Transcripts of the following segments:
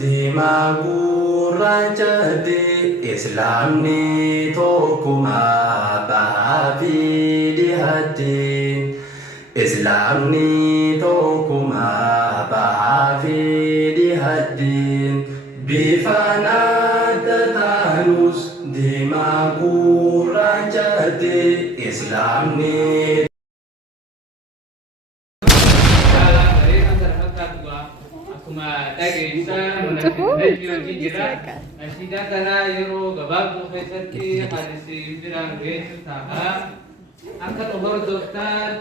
diimaa gurraachate islaamni tokkummaa bahaa fi dhihaate islaamni tokkummaa bahaa fi dhihaate bifaan adda taanus diimaa gurraachate islaamni Nasida kana yeroo gabaabduu keessatti hadisii biraan geessu ta'a. Akka hordoftan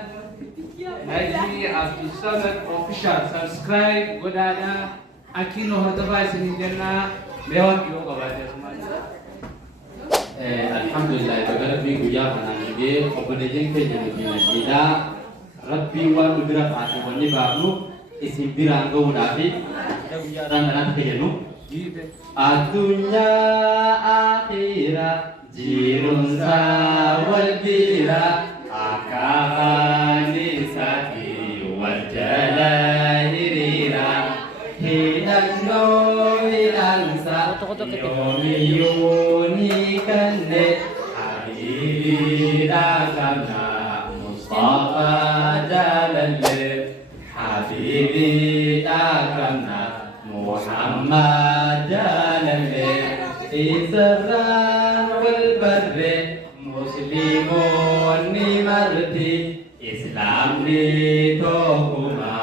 Najmi Abdulsamad official subscribe godhaadha. Akkiin hordofaa isin jenna meewwan yoo qabaate Alhamdulillah bagarabbii guyyaa kanaan dhibee obboleeyyan keenya nuti Nasida Rabbii waan nu bira taate wanni baafnu isin biraan gahuudhaaf guyyaadhaan kanatti fayyadnu. Addunyaa akhiraa jiruunsa wal bira akka isaati wal jala hiriira hidhannoo hidhansa yoomiyyuu ni kanne habiibidha qabna Mustafaa jaalalle habiibidha qabna محمد جلالي إسران والبر مسلمون مرتي إسلام لتوكما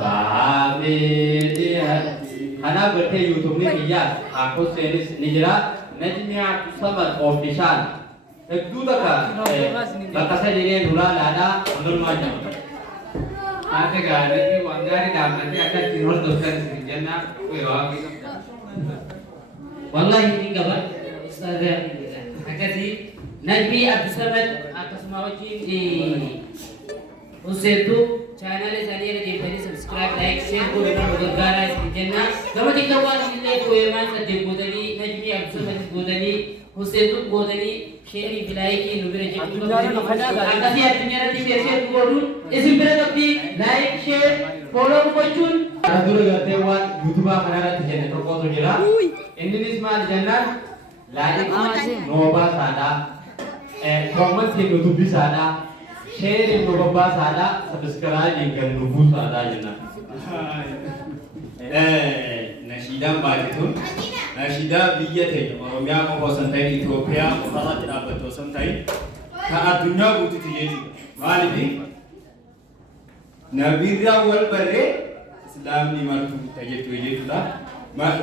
بعبيدي أنا برتي يوتيوب نيجا أكو سيريس نجرا نجمي أكو سبب أوفيشال تقدودك بكسر جيني دولا لادا أندر ما جام Ate gaariifi waan gaarii dhaabbatee akkatti hordoftan isin jenna waa والله إنجابا أستاذ أكثي نجمي أبسمت أقسم وجهي وسيرتو channel سالي رجيم تاني سبسكرايب لايك شير كل ما بدرجارا إسمجنا كما تكتبوا عن اللي كويمان سدي بودني نجمي أبسمت بودني وسيرتو بودني شير بلايك نبي رجيم أكثي الدنيا رتي شير كورون اسم بركبي لايك شير فولو كويشون أدور جاتوا يوتيوب أنا تجنن تركوا تجرا Indonesia maal jennaan laayikii noobaa saadhaa koomantiin nutu bisaadhaa sheeriin nu babbaasaadhaa sabiskiraayiin kan nu buusaadhaa jenna. Nashiidaan baay'atuun nashiidaa biyya ta'e Oromiyaa qofa osoo hin ta'in Itoophiyaa qofaatti dhaabbattu osoo hin ta'in kan addunyaa guutuuti jechuudha. Maaliif nabiirraa wal barree islaamni martuu tajaajiluu jechuudha.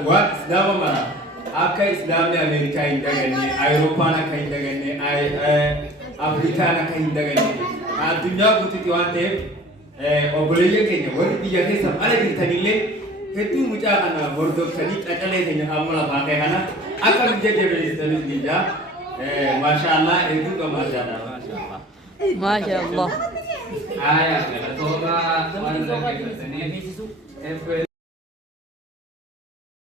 Waan islaama mara akka islaamni Ameerikaa hin daganne, Awurooppaan akka hin daganne, Afrikaan akka hin daganne addunyaa guutuutti waan ta'eef obboleeyyan keenya warri biyya keessa ala jirtanillee hedduu mucaa kana hordoftanii qacalee keenya amma lafaa ka'e kana akka nu jajjabeessitanis ni jaa. Maashaallah hedduu gammachaadha. Maashaallah. Aya galatoomaa waan zaqeessaniif